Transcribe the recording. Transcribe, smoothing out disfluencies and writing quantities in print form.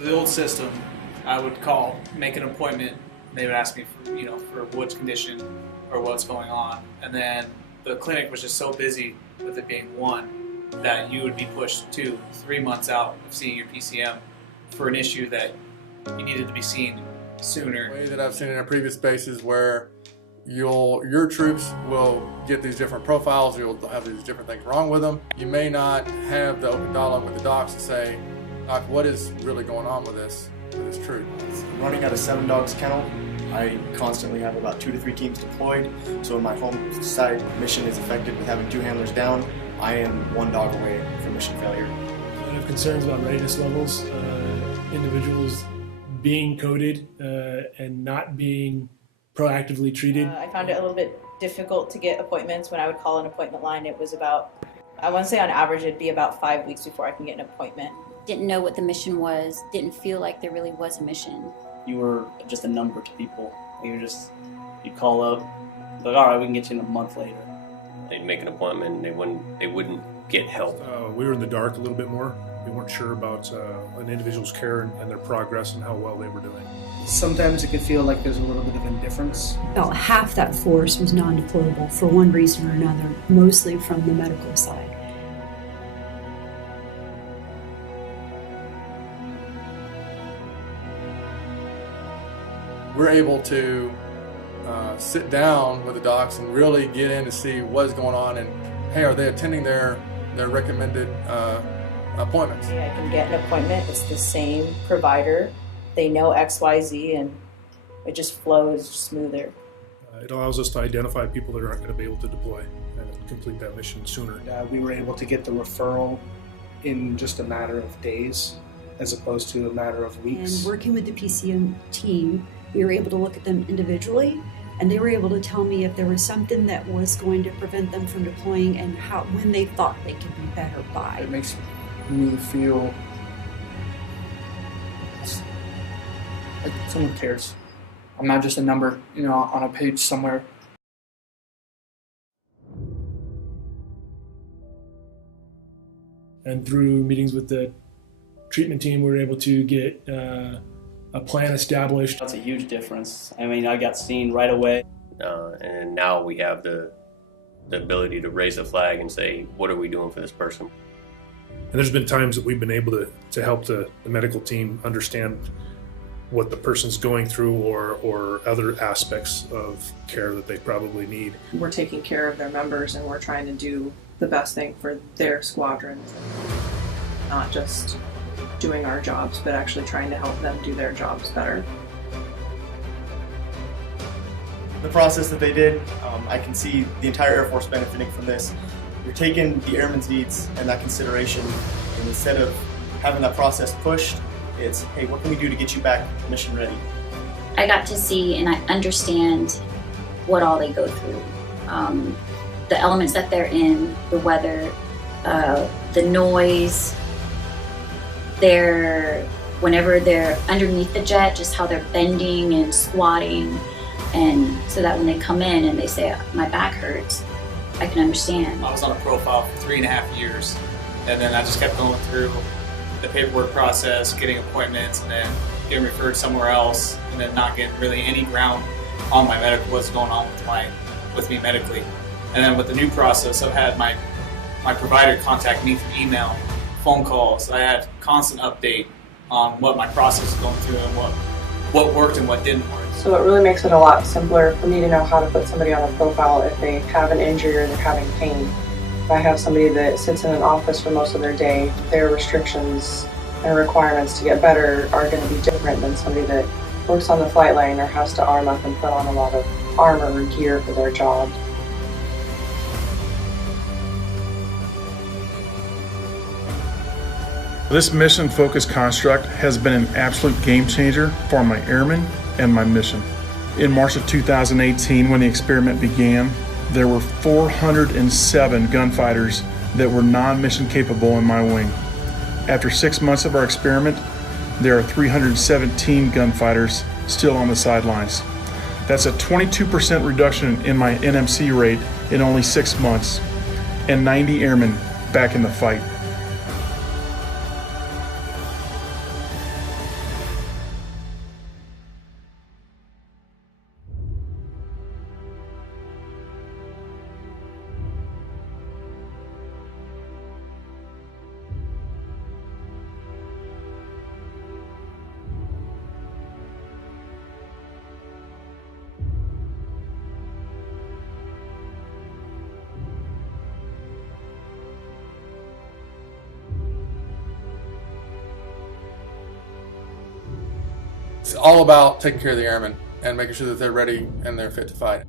the old system, I would call, make an appointment. They would ask me for which condition or what's going on. And then the clinic was just so busy with it being one that you would be pushed 2-3 months out of seeing your PCM for an issue that you needed to be seen sooner. The way that I've seen in a previous spaces where your troops will get these different profiles, you'll have these different things wrong with them. You may not have the open dialogue with the docs to say, Doc, what is really going on with this troop? Running at a 7 dogs kennel, I constantly have about 2 to 3 teams deployed. So when my home side mission is affected with having 2 handlers down, I am 1 dog away from mission failure. I have concerns about readiness levels, individuals being coded and not being proactively treated. I found it a little bit difficult to get appointments. When I would call an appointment line, it was about, I want to say on average it'd be about 5 weeks before I can get an appointment. Didn't know what the mission was, didn't feel like there really was a mission. You were just a number to people. You'd call up, like, all right, we can get you in a month later. They'd make an appointment and they wouldn't get help. We were in the dark a little bit more. We weren't sure about an individual's care and their progress and how well they were doing. Sometimes it could feel like there's a little bit of indifference. About half that force was non-deployable for one reason or another, mostly from the medical side. We're able to sit down with the docs and really get in to see what's going on and, hey, are they attending their recommended appointments? I can get an appointment, it's the same provider, they know XYZ, and it just flows smoother. It allows us to identify people that aren't going to be able to deploy and complete that mission sooner. We were able to get the referral in just a matter of days as opposed to a matter of weeks. And working with the PCM team, we were able to look at them individually, and they were able to tell me if there was something that was going to prevent them from deploying and when they thought they could be better by. It makes me feel like someone cares. I'm not just a number, on a page somewhere. And through meetings with the treatment team, we were able to get a plan established. That's a huge difference. I mean, I got seen right away. And now we have the ability to raise a flag and say, what are we doing for this person? And there's been times that we've been able to help the medical team understand what the person's going through or other aspects of care that they probably need. We're taking care of their members and we're trying to do the best thing for their squadrons. Not just doing our jobs, but actually trying to help them do their jobs better. The process that they did, I can see the entire Air Force benefiting from this. You're taking the airman's needs and that consideration, and instead of having that process pushed, it's, hey, what can we do to get you back mission ready? I got to see and I understand what all they go through. The elements that they're in, the weather, the noise, whenever they're underneath the jet, just how they're bending and squatting, and so that when they come in and they say, my back hurts, I can understand. I was on a profile for 3.5 years, and then I just kept going through the paperwork process, getting appointments, and then getting referred somewhere else, and then not getting really any ground on my medical, what's going on with me medically. And then with the new process, I've had my provider contact me through email, phone calls. I had constant update on what my process is going through and what worked and what didn't work. So it really makes it a lot simpler for me to know how to put somebody on a profile if they have an injury or they're having pain. If I have somebody that sits in an office for most of their day, their restrictions and requirements to get better are going to be different than somebody that works on the flight line or has to arm up and put on a lot of armor or gear for their job. This mission-focused construct has been an absolute game changer for my airmen and my mission. In March of 2018, when the experiment began, there were 407 gunfighters that were non-mission capable in my wing. After 6 months of our experiment, there are 317 gunfighters still on the sidelines. That's a 22% reduction in my NMC rate in only 6 months, and 90 airmen back in the fight. It's all about taking care of the airmen and making sure that they're ready and they're fit to fight.